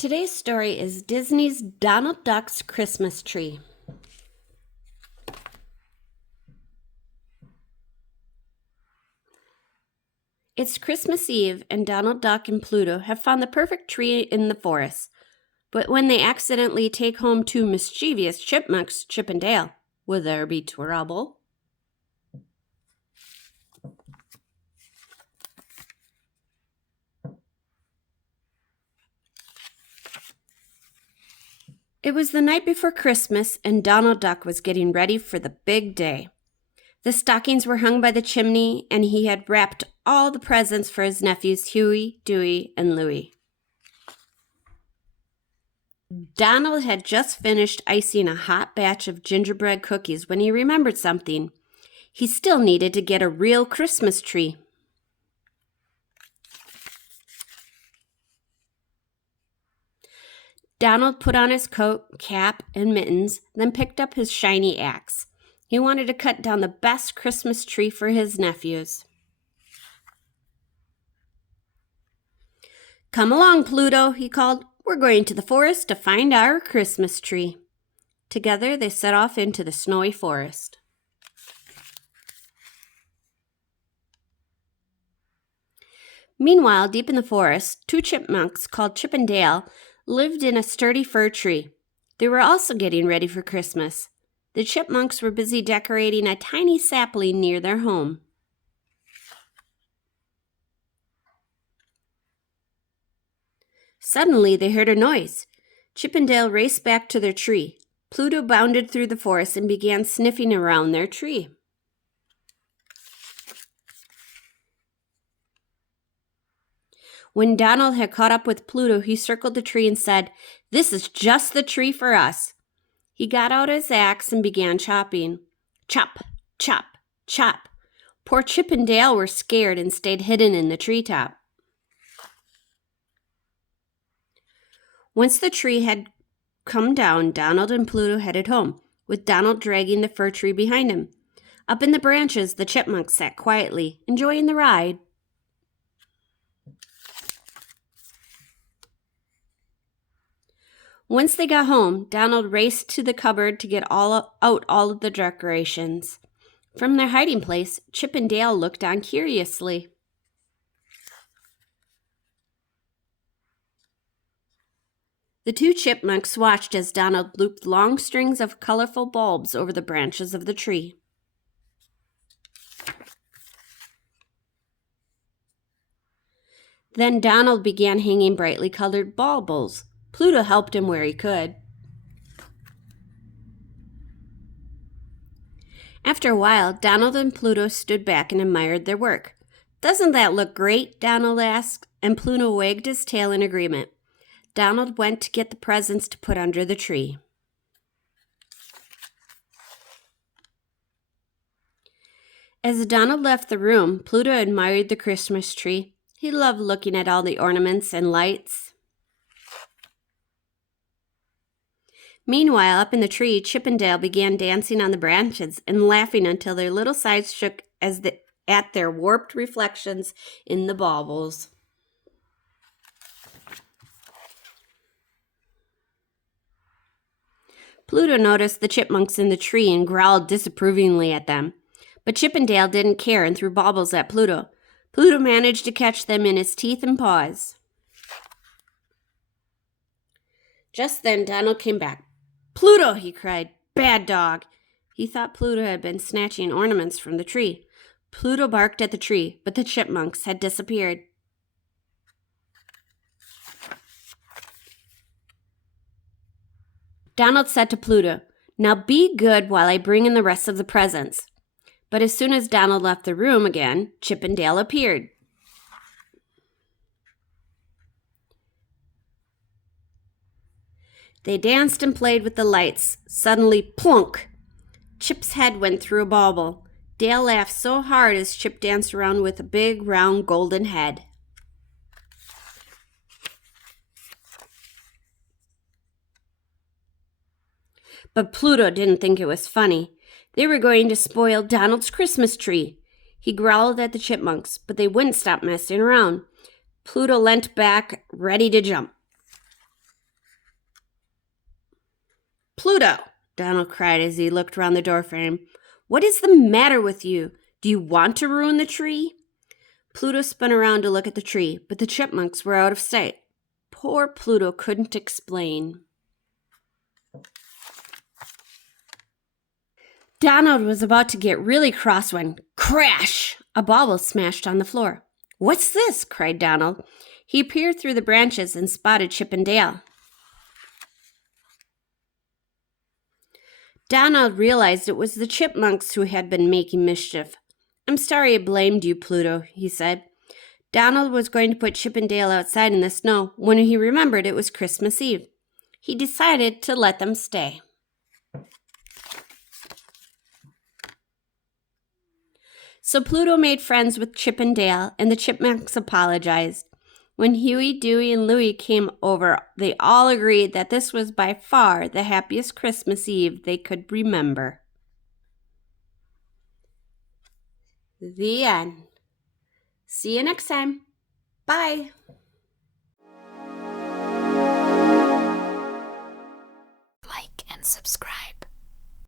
Today's story is Disney's Donald Duck's Christmas Tree. It's Christmas Eve, and Donald Duck and Pluto have found the perfect tree in the forest. But when they accidentally take home two mischievous chipmunks, Chip and Dale, will there be trouble? It was the night before Christmas, and Donald Duck was getting ready for the big day. The stockings were hung by the chimney, and he had wrapped all the presents for his nephews Huey, Dewey, and Louie. Donald had just finished icing a hot batch of gingerbread cookies when he remembered something. He still needed to get a real Christmas tree. Donald put on his coat, cap, and mittens, then picked up his shiny axe. He wanted to cut down the best Christmas tree for his nephews. "Come along, Pluto," he called. "We're going to the forest to find our Christmas tree." Together they set off into the snowy forest. Meanwhile, deep in the forest, two chipmunks called Chip and Dale lived in a sturdy fir tree. They were also getting ready for Christmas. The chipmunks were busy decorating a tiny sapling near their home. Suddenly, they heard a noise. Chip and Dale raced back to their tree. Pluto bounded through the forest and began sniffing around their tree. When Donald had caught up with Pluto, he circled the tree and said, "This is just the tree for us." He got out his axe and began chopping. Chop, chop, chop. Poor Chip and Dale were scared and stayed hidden in the treetop. Once the tree had come down, Donald and Pluto headed home, with Donald dragging the fir tree behind him. Up in the branches, the chipmunks sat quietly, enjoying the ride. Once they got home, Donald raced to the cupboard to get out all of the decorations. From their hiding place, Chip and Dale looked on curiously. The two chipmunks watched as Donald looped long strings of colorful bulbs over the branches of the tree. Then Donald began hanging brightly colored baubles. Pluto helped him where he could. After a while, Donald and Pluto stood back and admired their work. "Doesn't that look great?" Donald asked, and Pluto wagged his tail in agreement. Donald went to get the presents to put under the tree. As Donald left the room, Pluto admired the Christmas tree. He loved looking at all the ornaments and lights. Meanwhile, up in the tree, Chip and Dale began dancing on the branches and laughing until their little sides shook at their warped reflections in the baubles. Pluto noticed the chipmunks in the tree and growled disapprovingly at them. But Chip and Dale didn't care and threw baubles at Pluto. Pluto managed to catch them in his teeth and paws. Just then, Donald came back. "Pluto!" he cried. "Bad dog!" He thought Pluto had been snatching ornaments from the tree. Pluto barked at the tree, but the chipmunks had disappeared. Donald said to Pluto, "Now be good while I bring in the rest of the presents." But as soon as Donald left the room again, Chip and Dale appeared. They danced and played with the lights. Suddenly, plunk! Chip's head went through a bauble. Dale laughed so hard as Chip danced around with a big, round, golden head. But Pluto didn't think it was funny. They were going to spoil Donald's Christmas tree. He growled at the chipmunks, but they wouldn't stop messing around. Pluto leant back, ready to jump. Pluto, Donald cried as he looked round the doorframe. What is the matter with you? Do you want to ruin the tree? Pluto spun around to look at the tree, but the chipmunks were out of sight. Poor Pluto couldn't explain. Donald was about to get really cross when, crash! A bauble smashed on the floor. What's this? Cried Donald. He peered through the branches and spotted Chip and Dale. Donald realized it was the chipmunks who had been making mischief. I'm sorry I blamed you, Pluto, he said. Donald was going to put Chip and Dale outside in the snow when he remembered it was Christmas Eve. He decided to let them stay. So Pluto made friends with Chip and Dale, and the chipmunks apologized. When Huey, Dewey, and Louie came over, they all agreed that this was by far the happiest Christmas Eve they could remember. The end. See you next time. Bye. Like and subscribe.